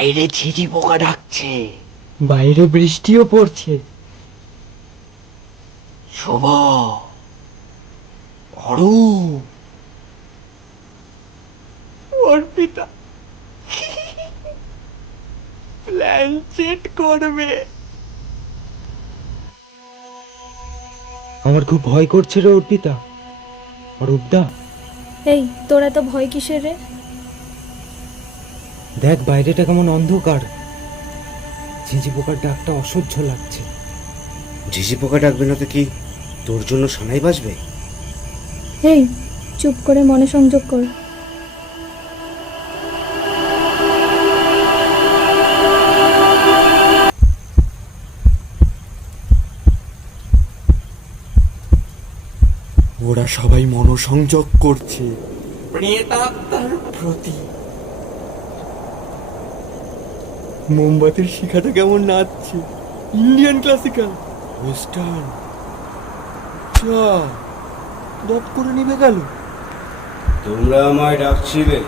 বাইরে ঝিঝি পোকা ডাকছে, বাইরে বৃষ্টিও পড়ছে। শুভ, অরূপ, অর্পিতা প্ল্যান সেট করবে। আমার খুব ভয় করছে রে অর্পিতা। অরূপদা, এই তোর এত ভয় কিসের রে? দেখ বাইরেটা কেমন অন্ধকার। ঝিঝি পোকার ডাকটা অসহ্য লাগছে। ঝিঝি পোকা ডাকবে না তো কি তোর জন্য সানাই বাজবে? এই চুপ করে মনে সংযোগ কর। ওরা সবাই মনোসংযোগ করছে প্রেতাত্মার প্রতি। মোমবাতির শিখাটা কেমন নাচছে, ইন্ডিয়ান ক্লাসিক্যাল, ওয়েস্টার্ন। চা দপ করে নিভে গেল। তোমরা আমায় ডাকছিলে?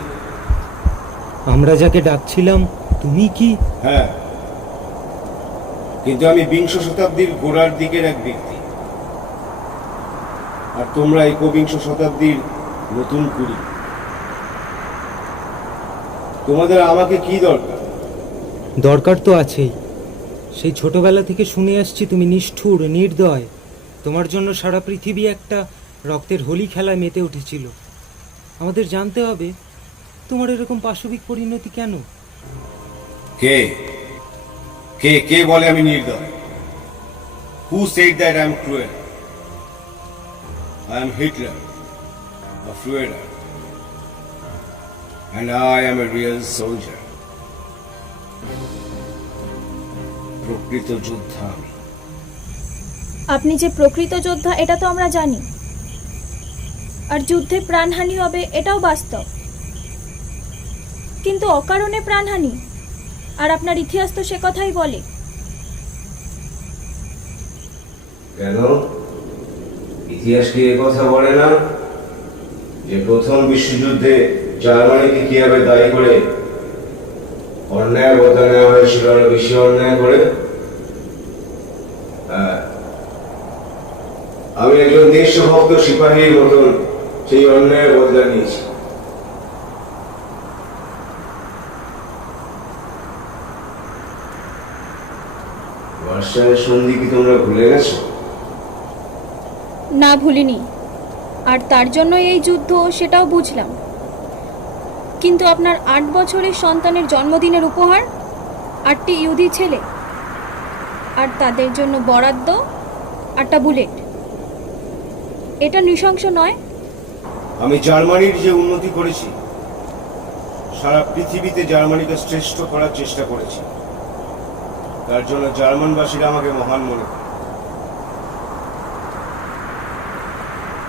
আমরা যাকে ডাকছিলাম তুমি কি? হ্যাঁ, কিন্তু আমি বিংশ শতাব্দীর গোড়ার দিকের এক ব্যক্তি, আর তোমরা একবিংশ শতাব্দীর নতুন কুড়ি। তোমাদের আমাকে কি দরকার? দরকার তো আছেই। সেই ছোটবেলা থেকে শুনে আসছি তুমি নিষ্ঠুর, নির্দয়। তোমার জন্য সারা পৃথিবী একটা রক্তের হোলি খেলায় মেতে উঠেছিল। আমাদের জানতে হবে তোমার এরকম পাশবিক পরিণতি কেন। কে কে কে বলে আমি নির্দয়? Who said that I am cruel? I am Hitler, a Führer, and I am a real soldier. প্রকৃত যোদ্ধা আমি। আপনি যে প্রকৃত যোদ্ধা এটা তো আমরা জানি, আর যুদ্ধে প্রাণহানি হবে এটাও বাস্তব, কিন্তু অকারণে প্রাণহানি, আর আপনার ইতিহাস তো সে কথাই বলে। কেন? ইতিহাস কি কথা বলে না যে প্রথম বিশ্বযুদ্ধে জার্মানিকে কিভাবে দায়ী করে অন্যায় বদলা নেওয়া হয়েছিল আরো বেশি অন্যায় করে? আমি একজন দেশভক্ত সিপাহীর মতন সেই অন্যায়ের বদলা নিয়েছি। ভার্সাইয়ের সন্ধি কি তোমরা ভুলে গেছো? না, ভুলিনি, আর তার জন্য এই যুদ্ধ সেটাও বুঝলাম। কিন্তু আপনার 8 বছরের সন্তানের জন্মদিনের উপহার 8টি ইহুদি ছেলে, আর তাদের জন্য বরাদ্দ 8টা বুলেট, এটা নৃশংস নয়? আমি জার্মানির যে উন্নতি করেছি, সারা পৃথিবীতে জার্মানিকে শ্রেষ্ঠ করার চেষ্টা করেছি। তার জন্য জার্মানবাসীরা আমাকে মহান মনে করে।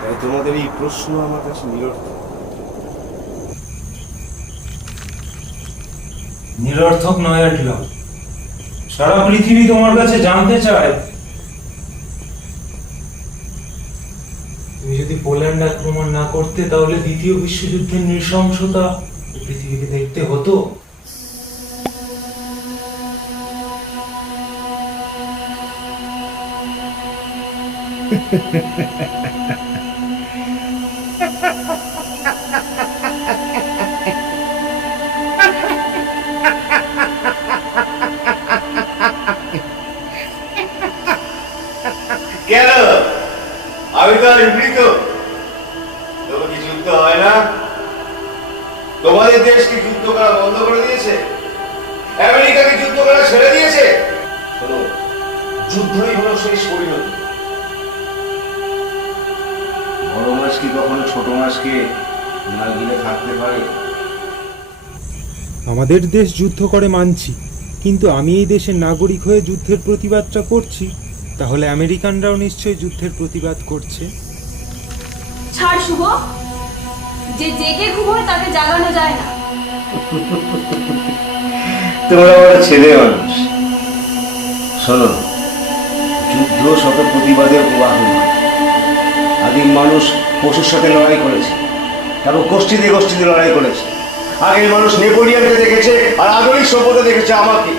তাই তোমাদের এই প্রশ্ন আমার কাছে নিরর্থক। নিরর্থক নয় আটলাম, সারা পৃথিবী তোমার কাছে জানতে চায় তুমি যদি পোল্যান্ড আক্রমণ না করতে তাহলে দ্বিতীয় বিশ্বযুদ্ধের নৃশংসতা পৃথিবীকে দেখতে হতো। কেন? আমি তো আর মৃত। তবে কি যুদ্ধ হয় না? তোমাদের দেশ কি যুদ্ধ করা বন্ধ করে দিয়েছে? আমেরিকা কি যুদ্ধ করা ছেড়ে দিয়েছে? শোনো, যুদ্ধই হলো শেষ পরিণতি। বড় মাছ কি কখনো ছোট মাছকে না গিলে থাকতে পারে? আমাদের দেশ যুদ্ধ করে মানছি, কিন্তু আমি এই দেশের নাগরিক হয়ে যুদ্ধের প্রতিবাদটা করছি, তাহলে আমেরিকানরাও নিশ্চয়ই যুদ্ধের প্রতিবাদ করছে। ছাড় শুভ, যে জেগে ঘুমোয় তাকে জাগানো যায় না। তোমরা বড় ছেলে মানুষ। শোনো, যুদ্ধ শত প্রতিবাদের প্রবাহ নয়। আদিম মানুষ পশুর সাথে লড়াই করেছে, তারপর গোষ্ঠীতে গোষ্ঠীতে লড়াই করেছে, আগের মানুষ নেপোলিয়নকে দেখেছে আর আধুনিক সভ্যতা দেখেছে আমাকে।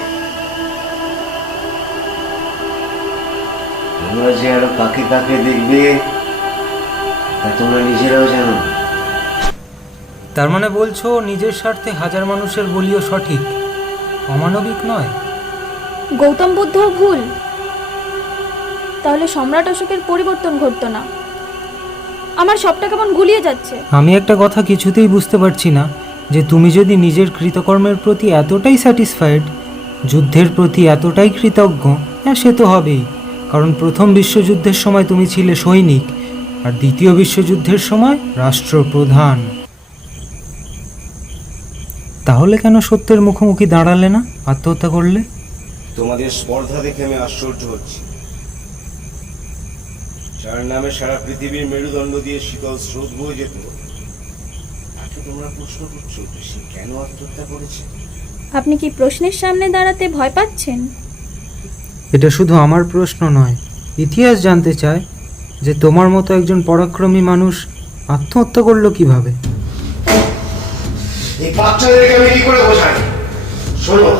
তোমরা যে আরো কাকে কাকে দেখবে তা তোমরা নিজেরাও জানো। তার মানে বলছো নিজের স্বার্থে হাজার মানুষের বলিও সঠিক, অমানবিক নয়? গৌতম বুদ্ধও ভুল? তাহলে সম্রাট অশোকের পরিবর্তন ঘটতো না। আমার সবটা কেমন গুলিয়ে যাচ্ছে। আমি একটা কথা কিছুতেই বুঝতে পারছি না, যে তুমি যদি নিজের কৃতকর্মের প্রতি এতটাই স্যাটিসফাইড, যুদ্ধের প্রতি এতটাই কৃতজ্ঞ, হ্যাঁ সে তো হবেই, কারণ প্রথম বিশ্বযুদ্ধের সময় তুমি ছিলে সৈনিক, আর দ্বিতীয় বিশ্বযুদ্ধের সময় রাষ্ট্রপ্রধান। তাহলে কেন সত্যের মুখোমুখি দাঁড়ালে না, আত্মহত্যা করলে? তোমাদের স্পর্ধা দেখে আমি আশ্চর্য হচ্ছি। যার নামে সারা পৃথিবীর মেরুদণ্ড দিয়ে শীতল স্রোত বয়ে যেত, তাকে তোমরা প্রশ্ন করছো সে কেন আত্মহত্যা করেছে? আপনি কি প্রশ্নের সামনে দাঁড়াতে ভয় পাচ্ছেন? এটা শুধু আমার প্রশ্ন নয়, ইতিহাস জানতে চায় যে তোমার মতো একজন পরাক্রমী মানুষ আত্মহত্যা করলো কিভাবে। এই বাচ্চাদেরকে আমি কি করে বোঝাই? শোনো,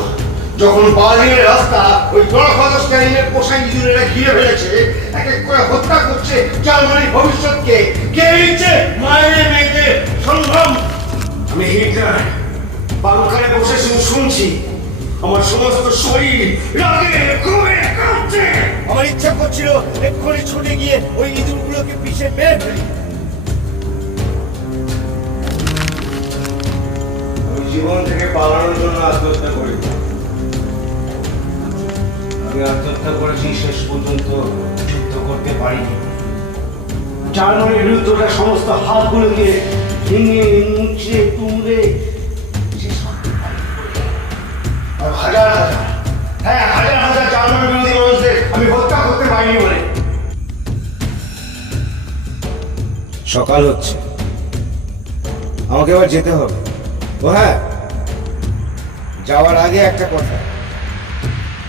যখন বার্লিনের রাস্তা ওই গণপ্রজাতন্ত্রের পোষা ইঁদুরেরা ঘিরে ফেলেছে, এক এক করে হত্যা করছে জার্মানির ভবিষ্যৎকে, কে নিচ্ছে মায়ের মেয়েদের সংগ্রাম। আমি হিটলার বাংকারে বসে শুনছি, আমার সমস্ত শরীর রাগে ক্ষোভে কাঁপছে। আমার ইচ্ছা করছিল এক্ষুনি ছুটে গিয়ে ওই ইঁদুরগুলোকে পিষে মেরে ফেলি। জীবন থেকে পালানোর জন্য আত্মহত্যা করি। আমি আত্মহত্যা করেছি, শেষ পর্যন্ত যুদ্ধ করতে পারিনি। জার্মানির বিরুদ্ধে ওটা সমস্ত হাতগুলোকে ভেঙে মুছে তুলে হাজার হাজার, হ্যাঁ হাজার হাজার জার্মান বিরোধী মানুষদের আমি হত্যা করতে পারিনি বলে। সকাল হচ্ছে, আমাকে এবার যেতে হবে। ও হ্যাঁ, যাওয়ার আগে একটা কথা,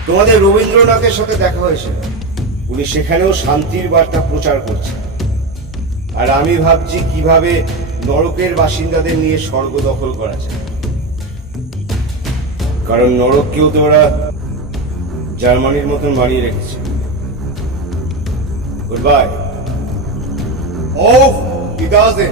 তোমাদের রবীন্দ্রনাথের সাথে দেখা হয়েছিল, উনি সেখানেও শান্তির বার্তা প্রচার করছেন। আর আমি ভাবছি কিভাবে নরকের বাসিন্দাদের নিয়ে স্বর্গ দখল করা যায়, কারণ নরককেও তো ওরা জার্মানির মতন বানিয়ে রেখেছে। Good bye. ও 2000